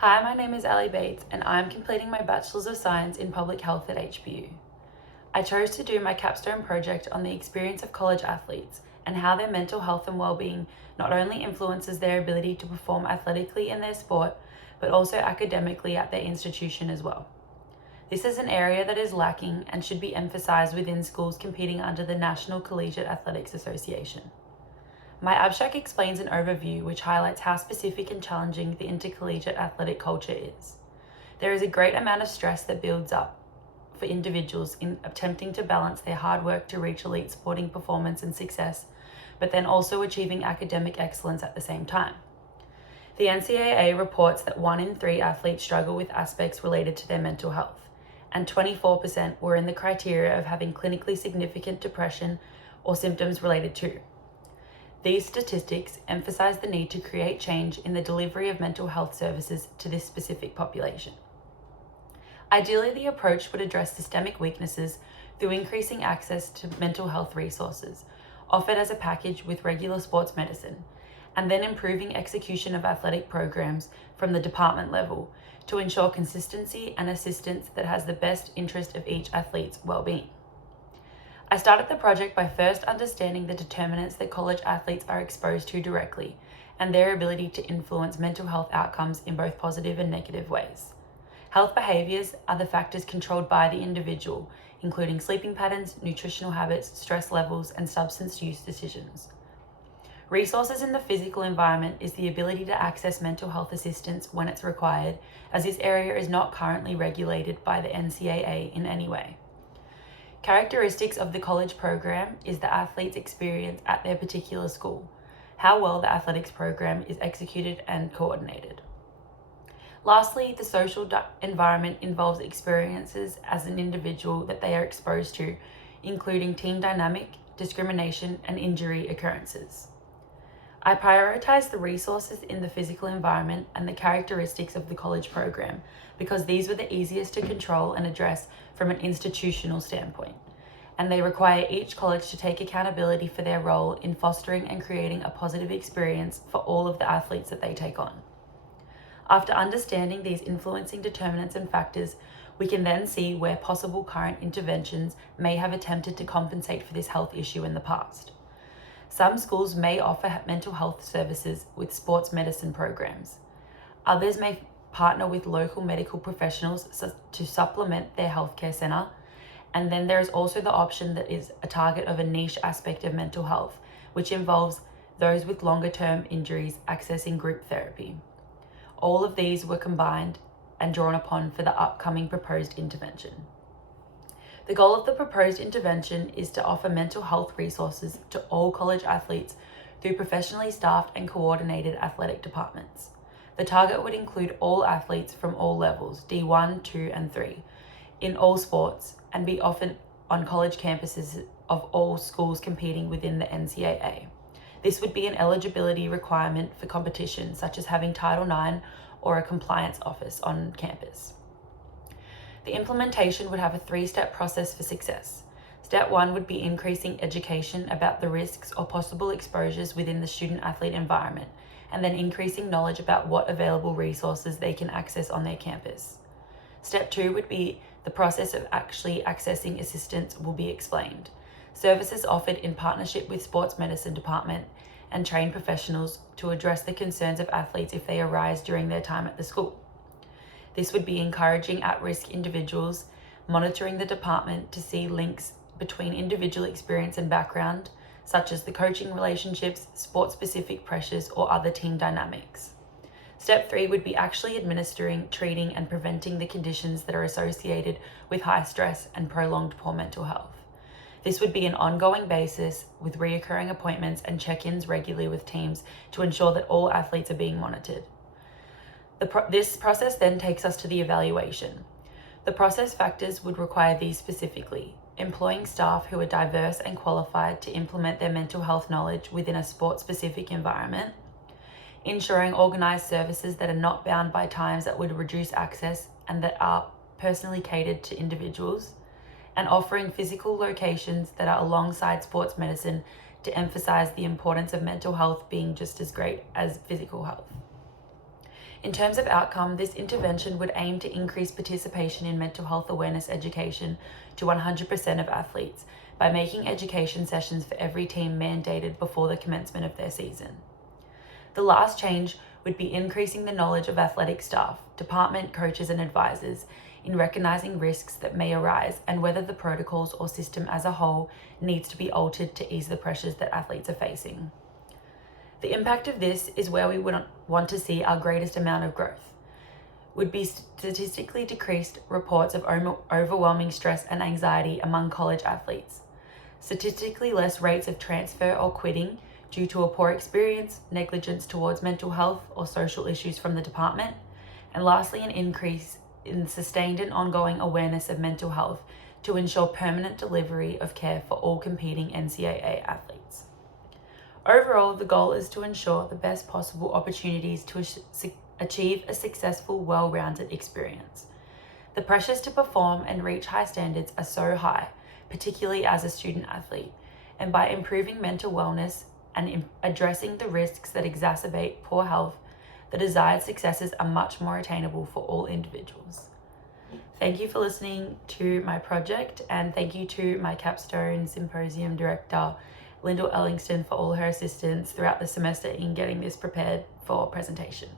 Hi, my name is Ali Bates and I'm completing my Bachelor's of Science in Public Health at HBU. I chose to do my capstone project on the experience of college athletes and how their mental health and well-being not only influences their ability to perform athletically in their sport, but also academically at their institution as well. This is an area that is lacking and should be emphasized within schools competing under the National Collegiate Athletics Association. My abstract explains an overview which highlights how specific and challenging the intercollegiate athletic culture is. There is a great amount of stress that builds up for individuals in attempting to balance their hard work to reach elite sporting performance and success, but then also achieving academic excellence at the same time. The NCAA reports that 1 in 3 athletes struggle with aspects related to their mental health, and 24% were in the criteria of having clinically significant depression or symptoms related to. These statistics emphasize the need to create change in the delivery of mental health services to this specific population. Ideally, the approach would address systemic weaknesses through increasing access to mental health resources, offered as a package with regular sports medicine, and then improving execution of athletic programs from the department level to ensure consistency and assistance that has the best interest of each athlete's well-being. I started the project by first understanding the determinants that college athletes are exposed to directly and their ability to influence mental health outcomes in both positive and negative ways. Health behaviors are the factors controlled by the individual, including sleeping patterns, nutritional habits, stress levels, and substance use decisions. Resources in the physical environment is the ability to access mental health assistance when it's required, as this area is not currently regulated by the NCAA in any way. Characteristics of the college program is the athlete's experience at their particular school, how well the athletics program is executed and coordinated. Lastly, the social environment involves experiences as an individual that they are exposed to, including team dynamic, discrimination, and injury occurrences. I prioritize the resources in the physical environment and the characteristics of the college program because these were the easiest to control and address from an institutional standpoint, and they require each college to take accountability for their role in fostering and creating a positive experience for all of the athletes that they take on. After understanding these influencing determinants and factors, we can then see where possible current interventions may have attempted to compensate for this health issue in the past. Some schools may offer mental health services with sports medicine programs. Others may partner with local medical professionals to supplement their healthcare center. And then there is also the option that is a target of a niche aspect of mental health, which involves those with longer term injuries accessing group therapy. All of these were combined and drawn upon for the upcoming proposed intervention. The goal of the proposed intervention is to offer mental health resources to all college athletes through professionally staffed and coordinated athletic departments. The target would include all athletes from all levels, D1, 2, and 3, in all sports, and be offered on college campuses of all schools competing within the NCAA. This would be an eligibility requirement for competition, such as having Title IX or a compliance office on campus. The implementation would have a 3-step process for success. Step 1 would be increasing education about the risks or possible exposures within the student-athlete environment, and then increasing knowledge about what available resources they can access on their campus. Step 2 would be the process of actually accessing assistance will be explained. Services offered in partnership with sports medicine department and trained professionals to address the concerns of athletes if they arise during their time at the school. This would be encouraging at-risk individuals, monitoring the department to see links between individual experience and background, such as the coaching relationships, sport-specific pressures, or other team dynamics. Step 3 would be actually administering, treating, and preventing the conditions that are associated with high stress and prolonged poor mental health. This would be an ongoing basis with reoccurring appointments and check-ins regularly with teams to ensure that all athletes are being monitored. This process then takes us to the evaluation. The process factors would require these specifically: employing staff who are diverse and qualified to implement their mental health knowledge within a sport-specific environment, ensuring organized services that are not bound by times that would reduce access and that are personally catered to individuals, and offering physical locations that are alongside sports medicine to emphasize the importance of mental health being just as great as physical health. In terms of outcome, this intervention would aim to increase participation in mental health awareness education to 100% of athletes by making education sessions for every team mandated before the commencement of their season. The last change would be increasing the knowledge of athletic staff, department coaches and advisors in recognizing risks that may arise and whether the protocols or system as a whole needs to be altered to ease the pressures that athletes are facing. The impact of this is where we would want to see our greatest amount of growth. Would be statistically decreased reports of overwhelming stress and anxiety among college athletes, statistically less rates of transfer or quitting due to a poor experience, negligence towards mental health or social issues from the department, and lastly, an increase in sustained and ongoing awareness of mental health to ensure permanent delivery of care for all competing NCAA athletes. Overall, the goal is to ensure the best possible opportunities to achieve a successful, well-rounded experience. The pressures to perform and reach high standards are so high, particularly as a student athlete, and by improving mental wellness and addressing the risks that exacerbate poor health, the desired successes are much more attainable for all individuals. Thank you for listening to my project, and thank you to my capstone symposium director, Lyndall Ellingston, for all her assistance throughout the semester in getting this prepared for presentation.